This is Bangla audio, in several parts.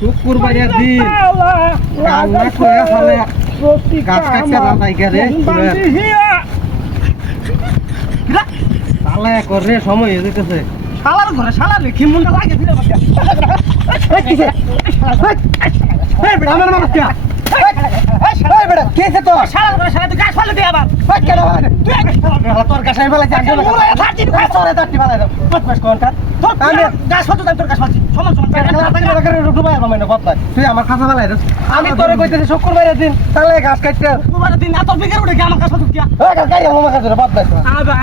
শুক্রবারের দিন কান্না করে ফেলে গাছ কাটছে না তাই রে শালা করে সময় হয়ে যেতেছে শালার ঘরে শালা রেখে মুন্ডা লাগে দিলে আমার মানুষ কেছে তো শালার ঘরে শালা তুই গাছ ফালে দিয়ে আবার তোর গাছ আমি ফেলাইছি গাছ ফালতু তোর গাছ ফালছি সমান সমান তুই আমার খাতা ফেলাই আমি তোরে কইতেছি শুক্রবারের দিন তাহলে গাছ কাটতে শুক্রবারের দিন এত বিকের উঠে আমার গাছ ফালতু কিয়া গাড়ি আমার কাছে বদলাইছ আবা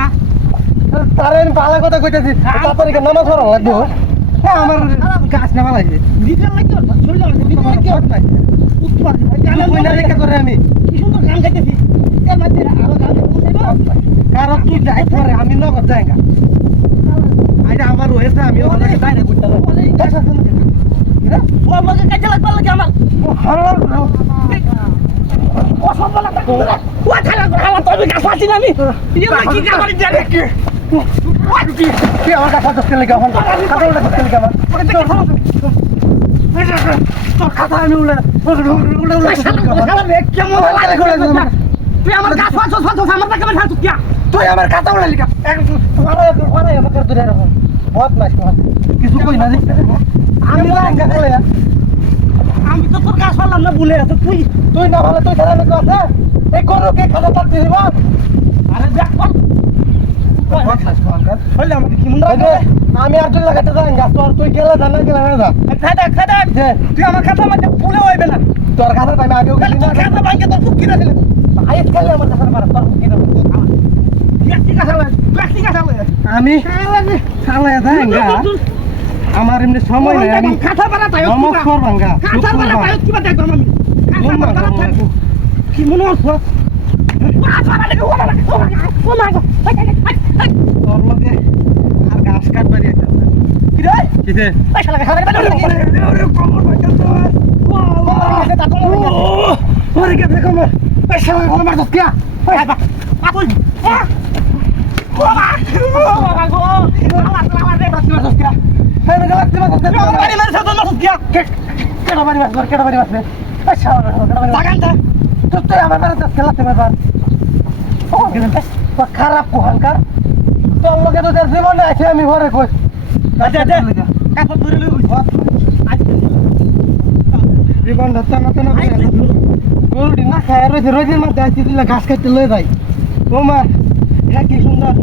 তারে আমি ভালো কথা কইতেছি তারপরে নামাজ পড়া লাগবো আমার গাছ না ফেলাইছে বিকেল লাগি ওর চলে যাবে বিকেল লাগি ওর নাই উত্তর গান কইনা রেখা করে আমি কি সুন্দর গান গাইতেছি এর মধ্যে আরো গান কারণ তুই যাই পরে আমি নগদ যাইগা আইটা আমার হয়েছে আমি ওখানে বাইরে করতে পারবো ও আমাকে কাজে লাগবে লাগে আমার ও সব বলা ও খালা খালা তো গাছ ফালছি না আমি ইয়া কি গাড়ি জানে কি তুই আমার কাছে দস্তে লেগে এখন কাটাউটা দস্তে লেগে আমার তোর খাতা আমি উড়ে তুই আমার গাছ ফালছ আমার টাকা আমি ফালতু কিয়া তুই আমার খাতা উড়ে লিখা আমাকে দূরে রাখো বহুত নাইস কিছু কই না আমি আমি তো তোর গাছ ফাললাম না ভুলে আছো তুই তুই না ভালো তুই খেলা লোক আছে এই গরুকে খাতা পাতি দিব আরে দেখ হইলে আমাকে কি মন আমি আর তুই লাগাতে যাই গাছ তোর তুই গেলে জানা গেলে না যা খাদা তুই আমার খাতা মধ্যে ভুলে হইবে না তোর খাতা আমি আগেও গেলি না খাতা ভাঙে তোর বুক কিনা দিলে আইস খেলে আমার কাছে পারা তোর কি না আমি শালা যাই গা আমার এমনি সময় নাই আমি খাতা পারা তাই নমস্কার ভাঙ্গা খাতা পারা তাই কি বাদ দেখো আমি খাতা পারা কি মনে হচ্ছে তোর লগে আর গাছ কাটবারি আছে কিছে ওরে কে দেখো মর পয়সা আমার মার দস্তিয়া খারাপ কুহাঙ্কার তোর লগে তো জীবনে আছে আমি ঘরে কই জীবনটা টানা টানা গরুটি না খায় রয়েছে রোজের মধ্যে আসছি দিলে ঘাস খাইতে লয়ে যাই ও মা হ্যাঁ কি সুন্দর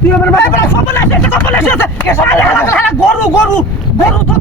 তুই আমার গরু গরু গরু তো